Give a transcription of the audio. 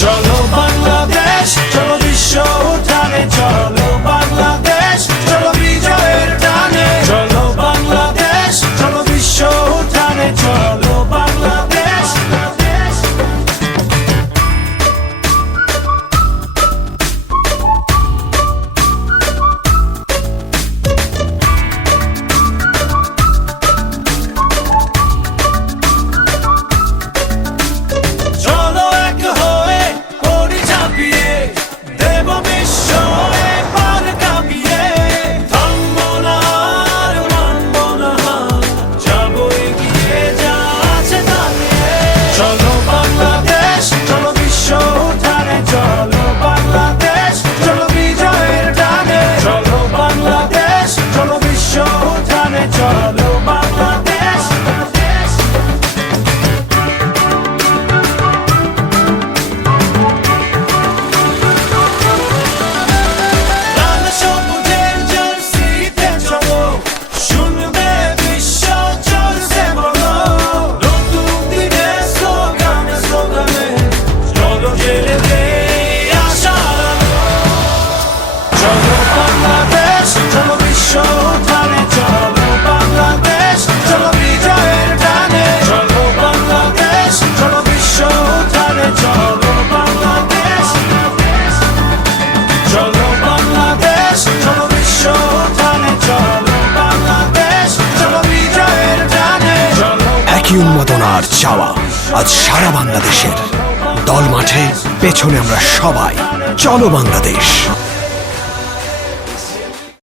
চলো বাংলাদেশ, চলো বিশ্ব উঠানে, চলো বাংলাদেশ, চলো বিজয়ের টানে। চলো বাংলাদেশ, চলো বিশ্ব উঠানে, চলো বাংলাদেশ। চলো এক হয়ে করি ঝাঁপিয়ে, দেব বিশ্ব এবার কাঁপিয়ে। থামবো না আর মানবো না হার, যাবো এগিয়ে যা আছে দাঁড়িয়ে। চলো বাংলাদেশ, চলো বিশ্ব উঠানে, চলো বাংলাদেশ, চলো বিজয়ের টানে। চলো বাংলাদেশ, চলো বিশ্ব উঠানে, চলো বাংলাদেশ। লাল সবুজের জার্সিতে চলো, শুনবে বিশ্ব চলছে বলো। নতুন দিনের স্লোগানে স্লোগানে, চলো জেলে দেই আশার আলো। চলো বাংলাদেশ, চলো বিশ্ব উঠানে, চলো বাংলাদেশ, চলো বিজয়ের টানে। চলো বাংলাদেশ, চলো বিশ্ব উঠানে, চলো বাংলাদেশ। চলো বাংলাদেশ, চলো বিশ্ব উঠানে, চলো বাংলাদেশ, চলো বিজয়ের টানে। চলো একই উন্মাদনার চাওয়া আজ সারা বাংলাদেশের। দল মাঠে, পেছনে আমরা সবাই। চলো বাংলাদেশ।